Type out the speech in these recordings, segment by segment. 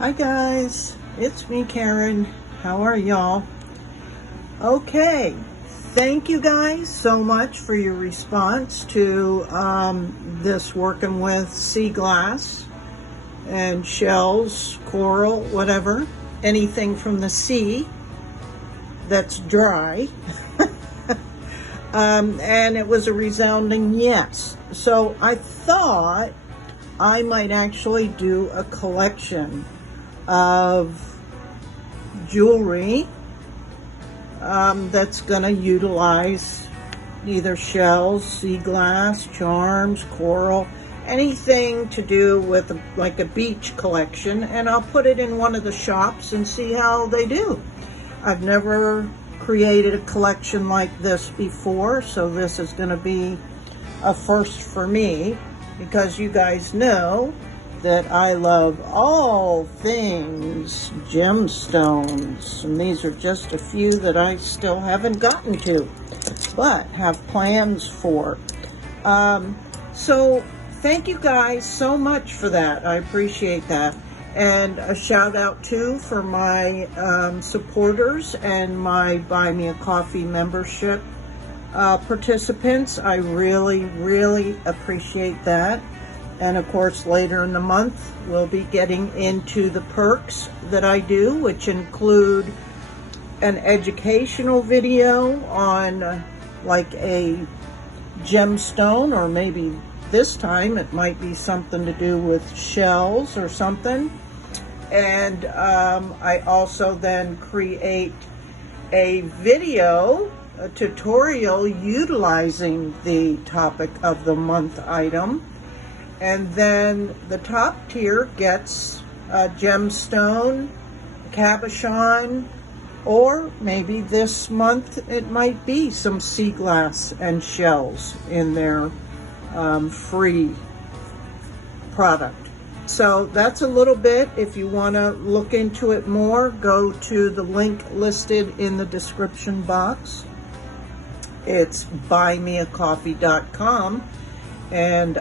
Hi guys, it's me Karen. How are y'all? Okay, thank you guys so much for your response to this working with Seaglass and shells, coral, whatever, anything from the sea that's dry. And it was a resounding yes. So I thought I might actually do a collection of jewelry that's going to utilize either shells, sea glass, charms, coral, anything to do with like a beach collection, and I'll put it in one of the shops and see how they do. I've never created a collection like this before, so this is going to be a first for me, because you guys know that I love all things gemstones, and these are just a few that I still haven't gotten to, but have plans for. So thank you guys so much for that. I appreciate that. And a shout out too for my supporters and my Buy Me a Coffee membership participants. I really appreciate that. And of course, later in the month, we'll be getting into the perks that I do, which include an educational video on like a gemstone, or maybe this time it might be something to do with shells or something. And I also then create a video, a tutorial utilizing the topic of the month item. And then the top tier gets a gemstone, cabochon, or maybe this month it might be some sea glass and shells in their free product. So that's a little bit. If you want to look into it more, go to the link listed in the description box. It's buymeacoffee.com. And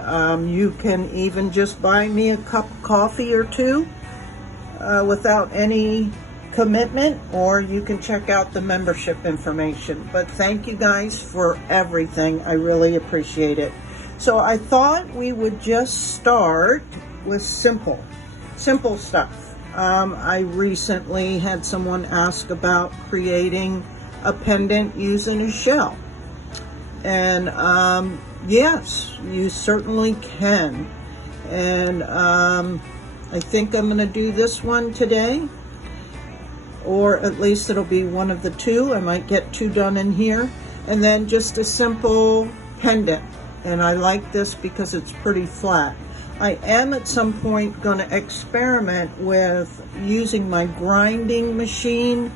you can even just buy me a cup of coffee or two without any commitment, or you can check out the membership information. But thank you guys for everything. I really appreciate it. So I thought we would just start with simple stuff. I recently had someone ask about creating a pendant using a shell. And yes, you certainly can. And I think I'm going to do this one today, or at least it'll be one of the two. I might get two done in here. And then just a simple pendant. And I like this because it's pretty flat. I am at some point going to experiment with using my grinding machine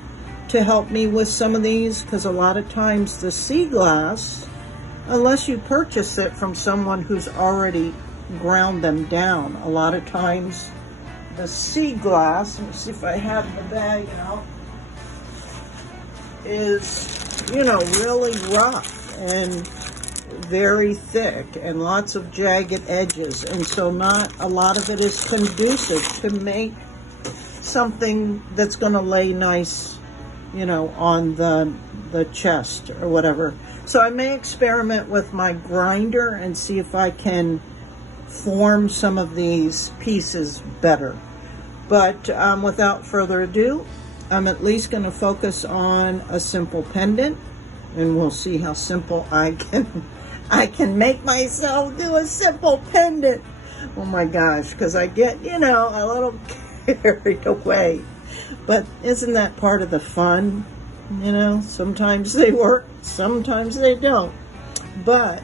to help me with some of these, because a lot of times the sea glass, unless you purchase it from someone who's already ground them down, a lot of times the sea glass, let me see if I have the bag out, is, you know, really rough and very thick and lots of jagged edges, and so not a lot of it is conducive to make something that's going to lay nice, you know, on the chest or whatever. So I may experiment with my grinder and see if I can form some of these pieces better. But without further ado, I'm at least going to focus on a simple pendant, and we'll see how simple I can make myself do a simple pendant. Oh my gosh, because I get, you know, a little carried away. But isn't that part of the fun? You know, sometimes they work, sometimes they don't. But,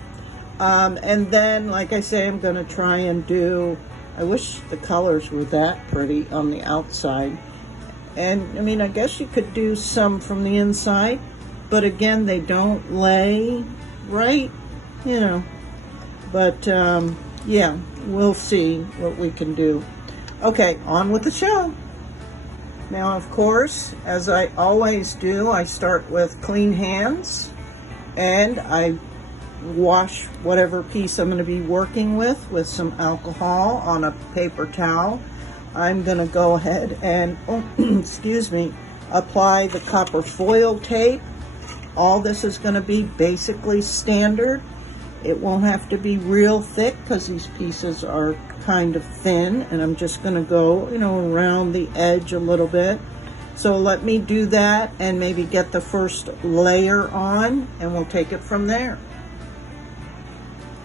and then, like I say, I'm going to try and do, I wish the colors were that pretty on the outside. And, I mean, I guess you could do some from the inside, but again, they don't lay right, you know. But, yeah, we'll see what we can do. Okay, on with the show. Now, of course, as I always do, I start with clean hands, and I wash whatever piece I'm going to be working with some alcohol on a paper towel. I'm gonna go ahead and, excuse me, apply the copper foil tape. All this is gonna be basically standard. It won't have to be real thick because these pieces are kind of thin, and I'm just gonna go, you know, around the edge a little bit. So let me do that and maybe get the first layer on, and we'll take it from there.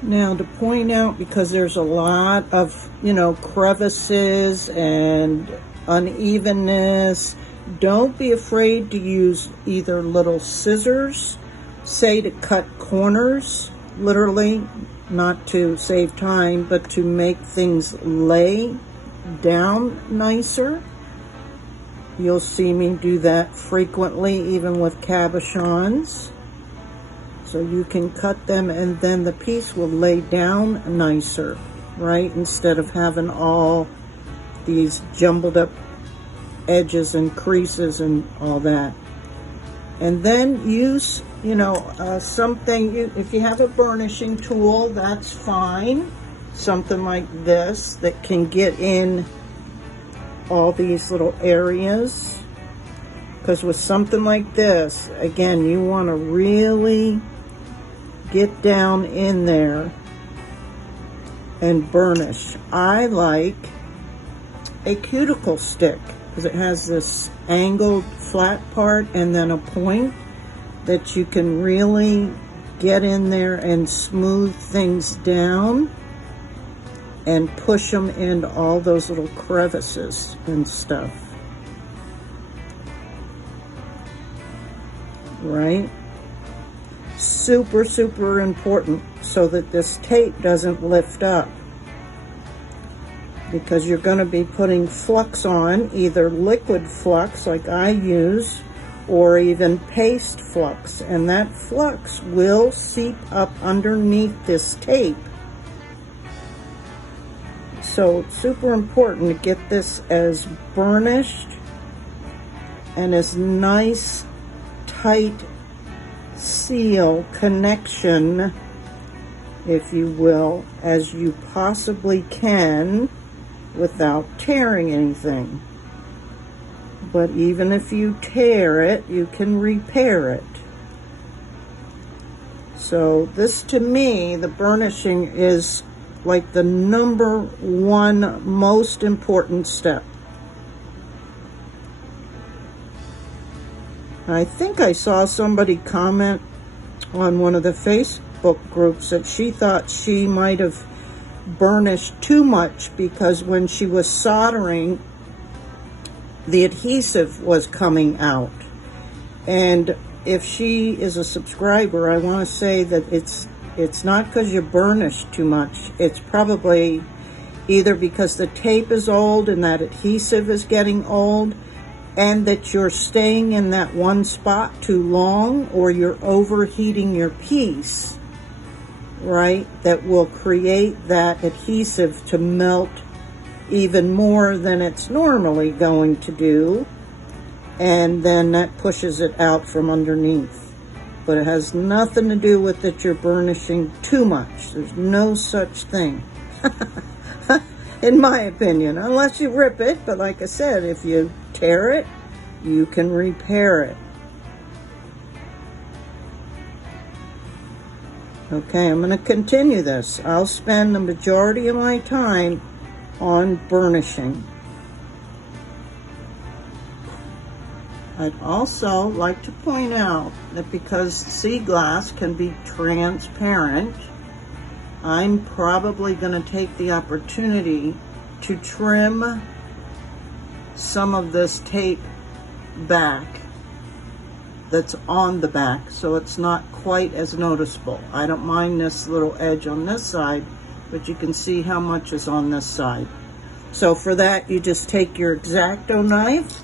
Now, to point out, because there's a lot of, you know, crevices and unevenness, don't be afraid to use either little scissors, say to cut corners, literally, not to save time, but to make things lay down nicer. You'll see me do that frequently, even with cabochons. So you can cut them and then the piece will lay down nicer, right? Instead of having all these jumbled up edges and creases and all that. And then use, you know, something, if you have a burnishing tool, that's fine. Something like this that can get in all these little areas. Because with something like this, again, you want to really get down in there and burnish. I like a cuticle stick because it has this angled flat part and then a point that you can really get in there and smooth things down and push them into all those little crevices and stuff. Right? Super, super important so that this tape doesn't lift up, because you're going to be putting flux on, either liquid flux like I use or even paste flux, and that flux will seep up underneath this tape. So it's super important to get this as burnished and as nice, tight seal connection, if you will, as you possibly can without tearing anything. But even if you tear it, you can repair it. So this, to me, the burnishing is like the #1 most important step. I think I saw somebody comment on one of the Facebook groups that she thought she might have burnished too much because when she was soldering, the adhesive was coming out. And if she is a subscriber, I want to say that it's not because you burnished too much. It's probably either because the tape is old and that adhesive is getting old, and that you're staying in that one spot too long, or you're overheating your piece, right? That will create that adhesive to melt even more than it's normally going to do, and then that pushes it out from underneath. But it has nothing to do with that you're burnishing too much. There's no such thing, in my opinion, unless you rip it. But like I said, if you tear it, you can repair it. Okay, I'm going to continue this. I'll spend the majority of my time on burnishing. I'd also like to point out that because Seaglass can be transparent, I'm probably going to take the opportunity to trim some of this tape back that's on the back, so it's not quite as noticeable. I don't mind this little edge on this side, but you can see how much is on this side. So for that, you just take your Exacto knife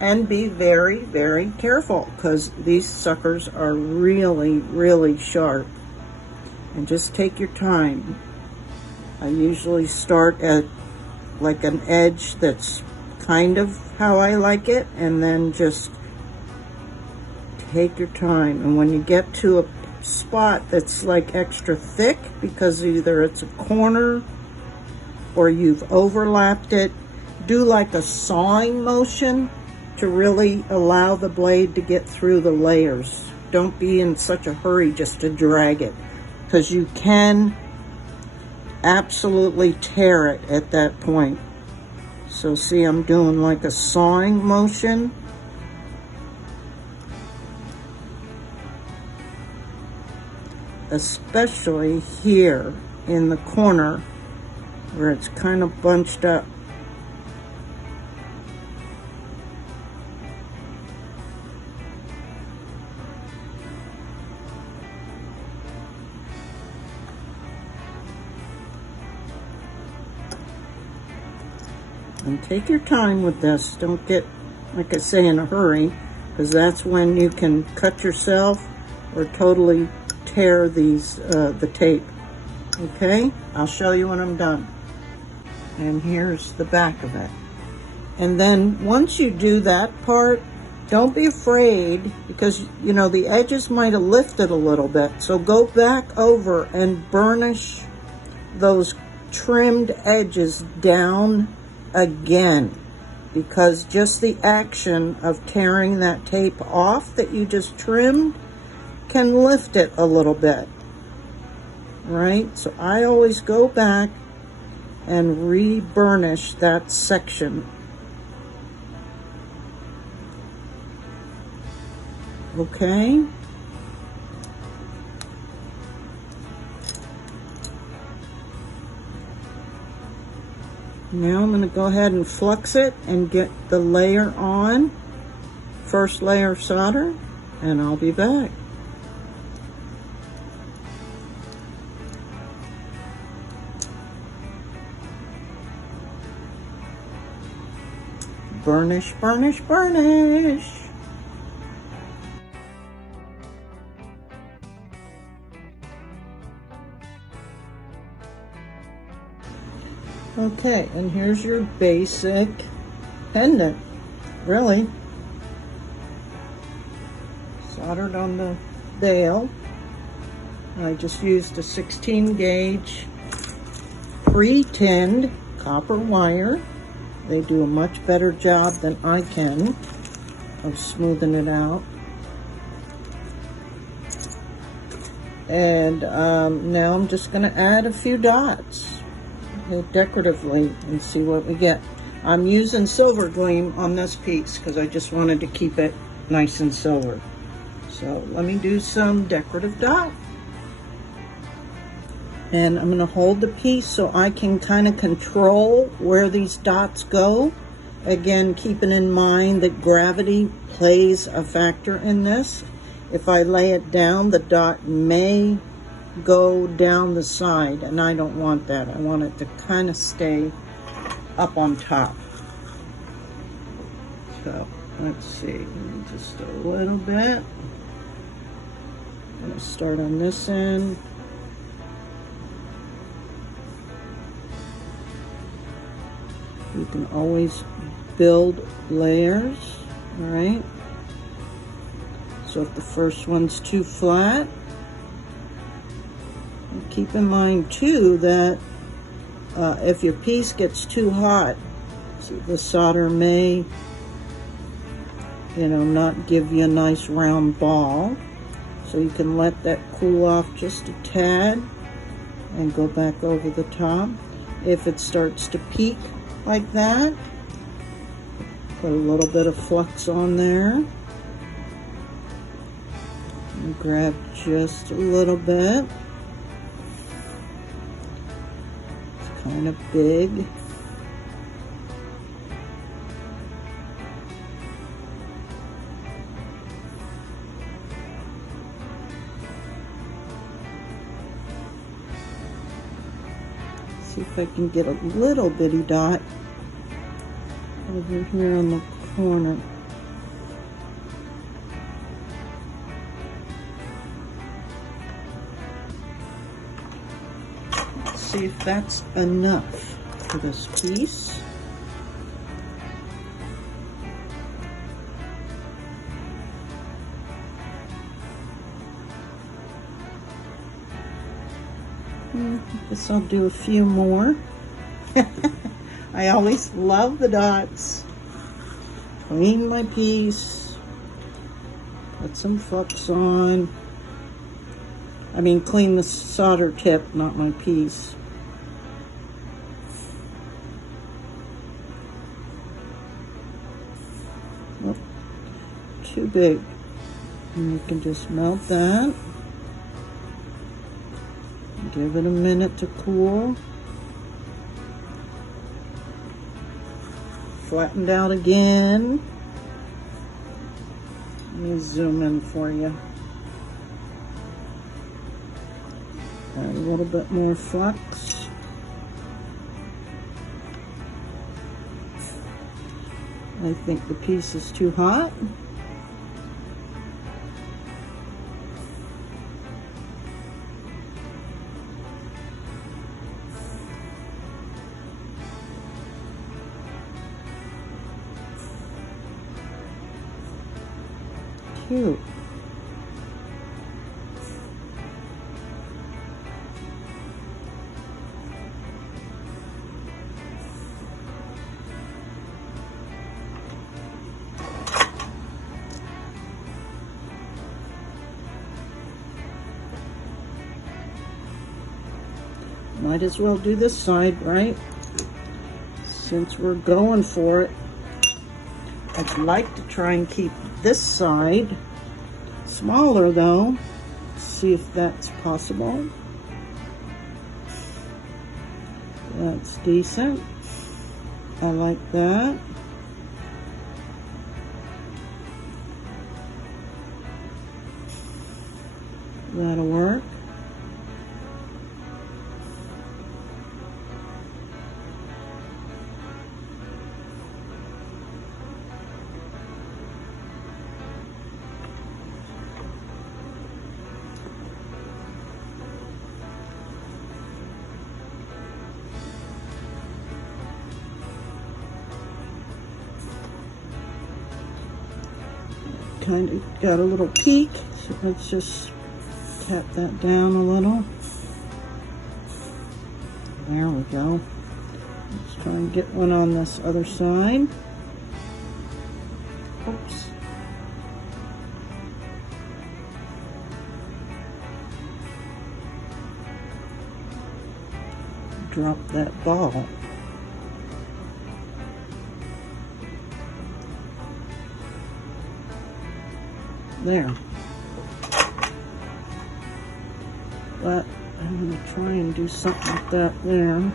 and be very, very careful, because these suckers are really, really sharp. And just take your time. I usually start at like an edge that's kind of how I like it, and then just take your time. And when you get to a spot that's like extra thick, because either it's a corner or you've overlapped it, do like a sawing motion to really allow the blade to get through the layers. Don't be in such a hurry just to drag it, because you can absolutely tear it at that point. So see, I'm doing like a sawing motion. Especially here in the corner where it's kind of bunched up. And take your time with this. Don't get, like I say, in a hurry, because that's when you can cut yourself or totally tear these the tape. Okay, I'll show you when I'm done. And here's the back of it. And then once you do that part, don't be afraid, because you know the edges might have lifted a little bit. So go back over and burnish those trimmed edges down again, because just the action of tearing that tape off that you just trimmed can lift it a little bit, right? So I always go back and re-burnish that section. Okay? Now I'm going to go ahead and flux it and get the layer on, first layer of solder, and I'll be back. Burnish, burnish, burnish. Okay, and here's your basic pendant, really. Soldered on the bail. I just used a 16 gauge pre-tinned copper wire. They do a much better job than I can of smoothing it out. And now I'm just going to add a few dots, okay, decoratively, and see what we get. I'm using silver gleam on this piece because I just wanted to keep it nice and silver. So let me do some decorative dot. And I'm going to hold the piece so I can kind of control where these dots go. Again, keeping in mind that gravity plays a factor in this. If I lay it down, the dot may go down the side, and I don't want that. I want it to kind of stay up on top. So let's see, just a little bit. I'm going to start on this end. You can always build layers, all right? So if the first one's too flat, keep in mind too that if your piece gets too hot, see, the solder may, you know, not give you a nice round ball. So you can let that cool off just a tad and go back over the top. If it starts to peak like that, put a little bit of flux on there. And grab just a little bit. It's kind of big. See if I can get a little bitty dot over here on the corner. Let's see if that's enough for this piece. I guess I'll do a few more. I always love the dots. Clean my piece. Put some flux on. I mean, clean the solder tip, not my piece. Oh, too big. And you can just melt that. Give it a minute to cool. Flattened out again. Let me zoom in for you. Add a little bit more flux. I think the piece is too hot. Cute. Might as well do this side, right? Since we're going for it. I'd like to try and keep this side smaller though. See if that's possible. That's decent. I like that. That'll work. Kind of got a little peak, so let's just tap that down a little. There we go. Let's try and get one on this other side. Oops. Drop that ball. There. But I'm going to try and do something with that there.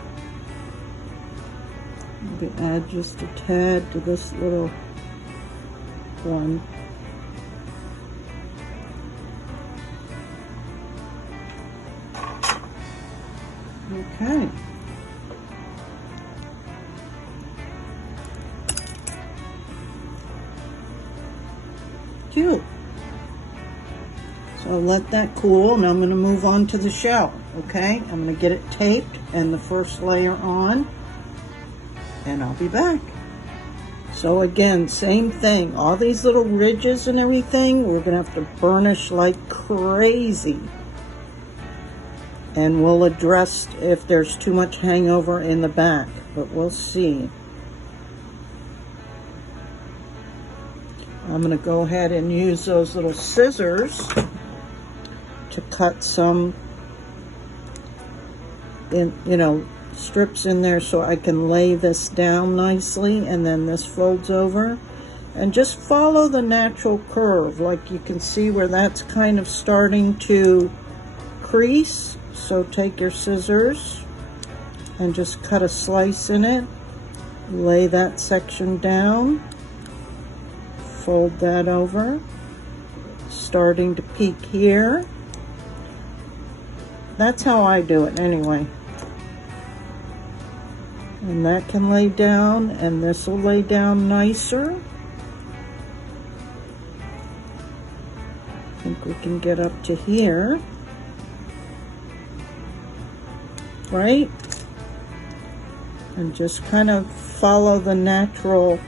Maybe add just a tad to this little one. Okay. Cute. So I'll let that cool, and I'm going to move on to the shell, okay? I'm going to get it taped and the first layer on, and I'll be back. So again, same thing. All these little ridges and everything, we're going to have to burnish like crazy. And we'll address if there's too much hangover in the back, but we'll see. I'm going to go ahead and use those little scissors to cut some in, strips in there so I can lay this down nicely, and then this folds over. And just follow the natural curve, like you can see where that's kind of starting to crease. So take your scissors and just cut a slice in it, lay that section down, fold that over, starting to peak here. That's how I do it anyway. And that can lay down, and this will lay down nicer. I think we can get up to here. Right? And just kind of follow the natural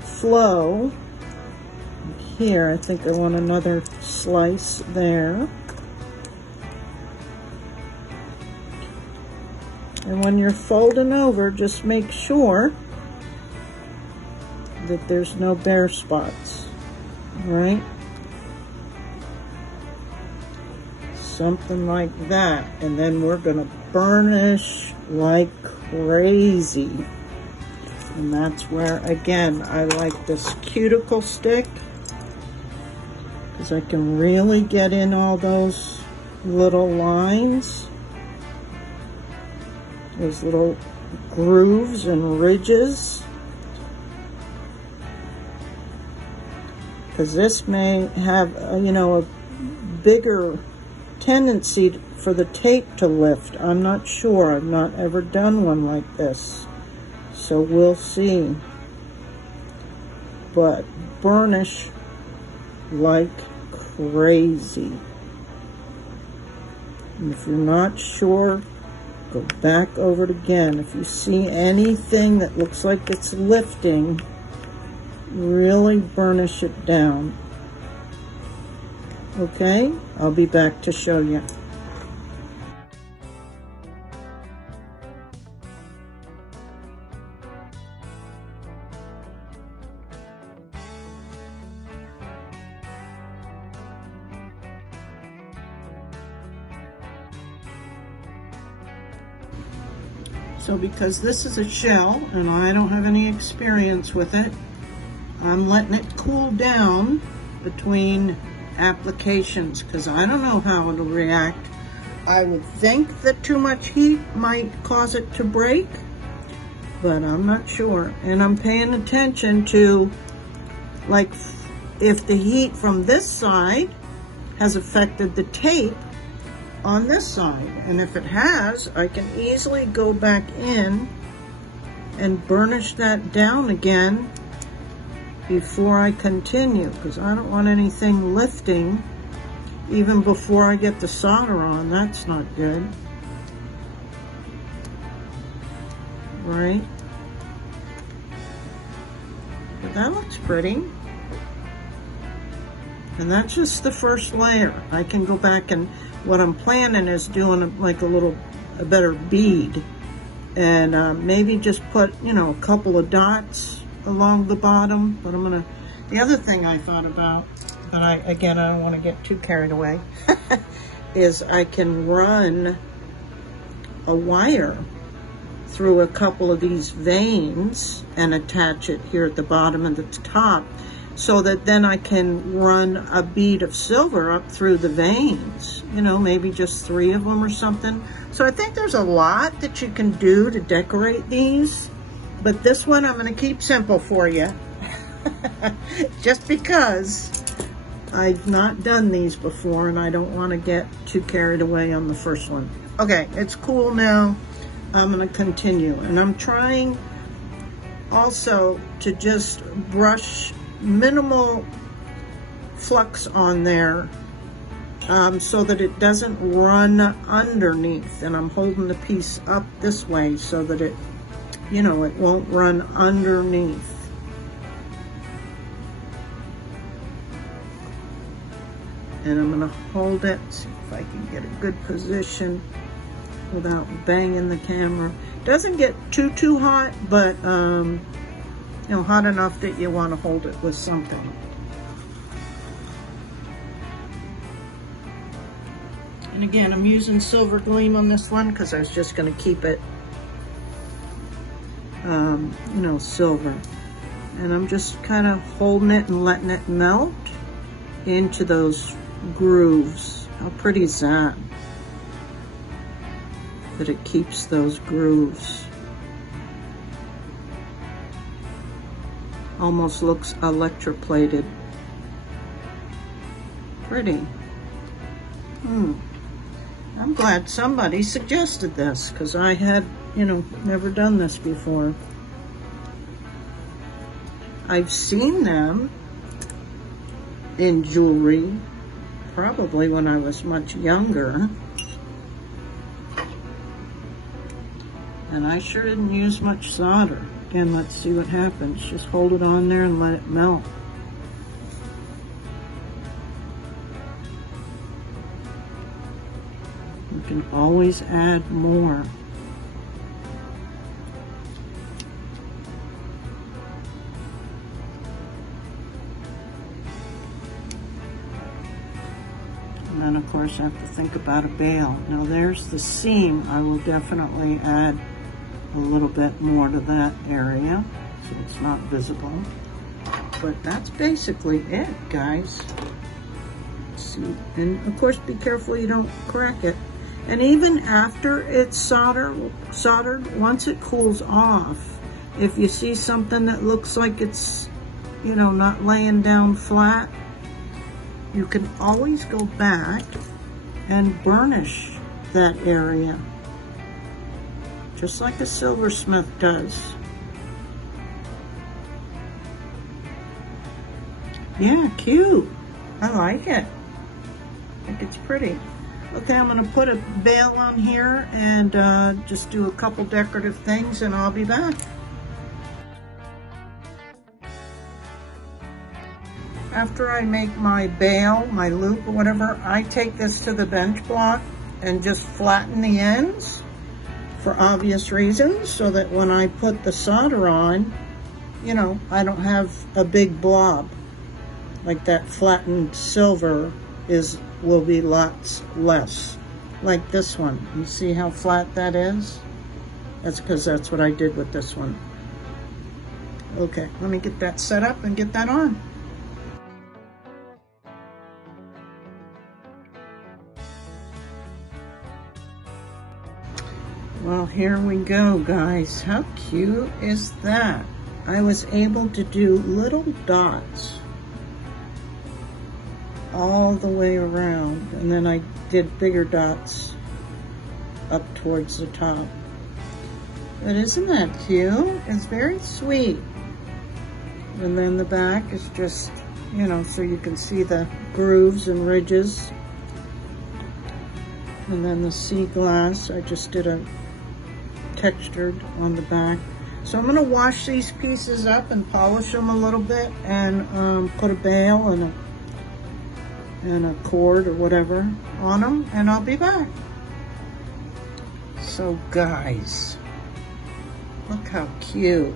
flow. Here, I think I want another slice there. And when you're folding over, just make sure that there's no bare spots, all right? Something like that. And then we're gonna burnish like crazy. And that's where, again, I like this cuticle stick, because I can really get in all those little lines, those little grooves and ridges. Because this may have, you know, a bigger tendency for the tape to lift. I'm not sure. I've not ever done one like this. So we'll see. But burnish like crazy. And if you're not sure, go back over it again. If you see anything that looks like it's lifting, really burnish it down. Okay, I'll be back to show you. So because this is a shell and I don't have any experience with it, I'm letting it cool down between applications because I don't know how it'll react. I would think that too much heat might cause it to break, but I'm not sure. And I'm paying attention to, like, if the heat from this side has affected the tape on this side. And if it has, I can easily go back in and burnish that down again before I continue, because I don't want anything lifting even before I get the solder on. That's not good, right? But that looks pretty. And that's just the first layer. I can go back, and what I'm planning is doing like a better bead, and maybe just put, you know, a couple of dots along the bottom. But the other thing I thought about, but I don't want to get too carried away, is I can run a wire through a couple of these veins and attach it here at the bottom and the top, so that then I can run a bead of silver up through the veins, you know, maybe just 3 of them or something. So I think there's a lot that you can do to decorate these, but this one I'm going to keep simple for you, just because I've not done these before and I don't want to get too carried away on the first one. Okay, it's cool now. I'm going to continue, and I'm trying also to just brush minimal flux on there, so that it doesn't run underneath. And I'm holding the piece up this way so that it, you know, it won't run underneath. And I'm going to hold it, see if I can get a good position without banging the camera. Doesn't get too hot, but you know, hot enough that you want to hold it with something. And again, I'm using silver gleam on this one because I was just going to keep it, you know, silver. And I'm just kind of holding it and letting it melt into those grooves. How pretty is that? That it keeps those grooves. Almost looks electroplated. Pretty. I'm glad somebody suggested this, because I had, you know, never done this before. I've seen them in jewelry, probably when I was much younger. And I sure didn't use much solder. Again, let's see what happens. Just hold it on there and let it melt. You can always add more. And then of course I have to think about a bail. Now there's the seam. I will definitely add a little bit more to that area so it's not visible. But that's basically it, guys. See, and of course be careful you don't crack it. And even after it's soldered, once it cools off, if you see something that looks like it's, you know, not laying down flat, you can always go back and burnish that area, just like a silversmith does. Yeah, cute. I like it. I think it's pretty. Okay, I'm gonna put a bail on here and just do a couple decorative things and I'll be back. After I make my bail, my loop or whatever, I take this to the bench block and just flatten the ends for obvious reasons so that when I put the solder on, you know, I don't have a big blob. Like that flattened silver will be lots less. Like this one, you see how flat that is? That's because that's what I did with this one. Okay, let me get that set up and get that on. Well, here we go, guys. How cute is that? I was able to do little dots all the way around, and then I did bigger dots up towards the top. But isn't that cute? It's very sweet. And then the back is just, you know, so you can see the grooves and ridges. And then the Seaglass, I just did a textured on the back. So I'm going to wash these pieces up and polish them a little bit and put a bail and a cord or whatever on them, and I'll be back. So guys, look how cute.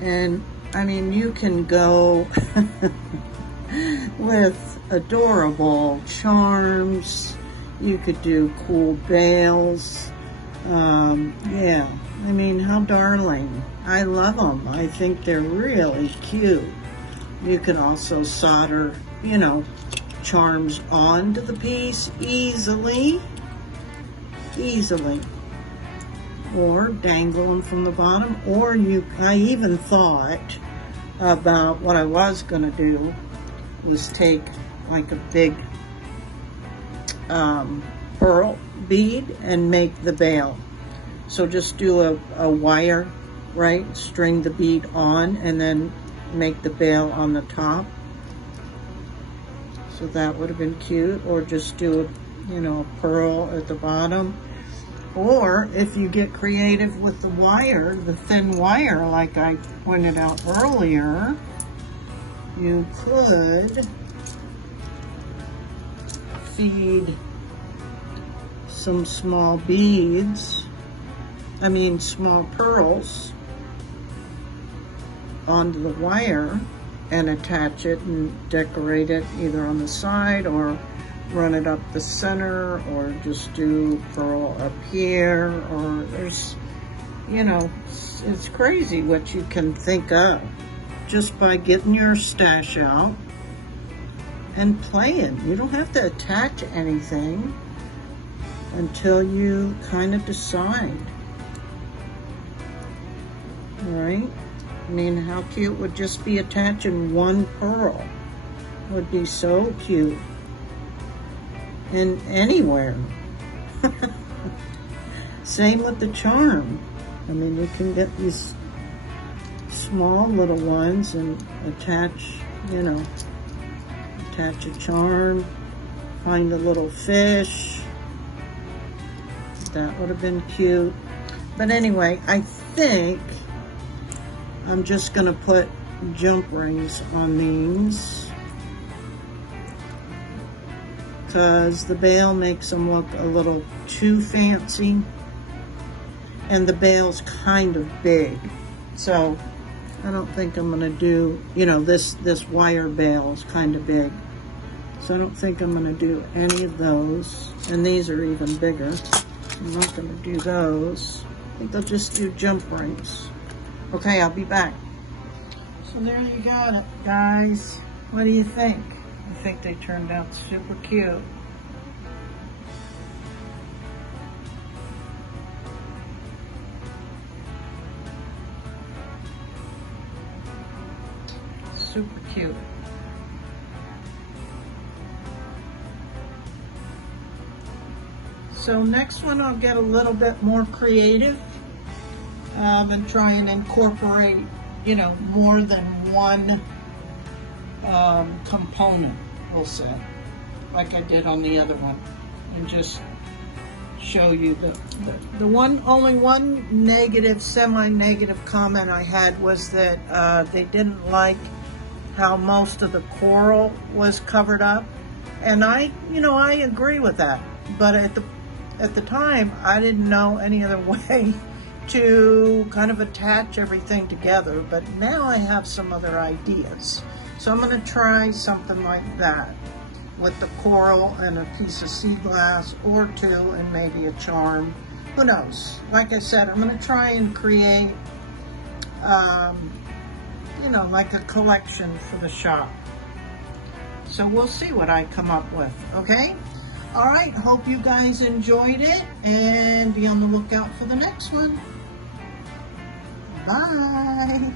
And I mean, you can go with adorable charms. You could do cool bails. Yeah, I mean, how darling. I love them. I think they're really cute. You can also solder, you know, charms onto the piece easily, or dangle them from the bottom, or I even thought about what I was gonna do was take like a big pearl bead and make the bail. So just do a wire, right? String the bead on and then make the bail on the top. So that would have been cute. Or just do a, you know, a pearl at the bottom. Or if you get creative with the wire, the thin wire, like I pointed out earlier, you could feed some small beads, small pearls onto the wire and attach it and decorate it either on the side or run it up the center, or just do pearl up here, or there's, you know, it's crazy what you can think of just by getting your stash out and playing. You don't have to attach anything until you kind of decide. All right? I mean, how cute would just be attaching one pearl? Would be so cute. And anywhere. Same with the charm. I mean, you can get these small little ones and attach, you know, attach a charm, find a little fish. That would have been cute. But anyway, I think I'm just gonna put jump rings on these, because the bail makes them look a little too fancy, and the bail's kind of big. So I don't think I'm gonna do, you know, this wire bail is kind of big. So I don't think I'm going to do any of those. And these are even bigger. I'm not going to do those. I think I'll just do jump rings. Okay, I'll be back. So there you got it, guys. What do you think? I think they turned out super cute. Super cute. So next one I'll get a little bit more creative and try and incorporate, you know, more than one component, we'll say, like I did on the other one, and just show you the only one negative, semi-negative comment I had was that they didn't like how most of the coral was covered up, and I agree with that, but at the time I didn't know any other way to kind of attach everything together, but now I have some other ideas. So I'm going to try something like that with the coral and a piece of sea glass or two and maybe a charm. Who knows? Like I said, I'm going to try and create like a collection for the shop. So we'll see what I come up with, okay? All right, hope you guys enjoyed it, and be on the lookout for the next one. Bye.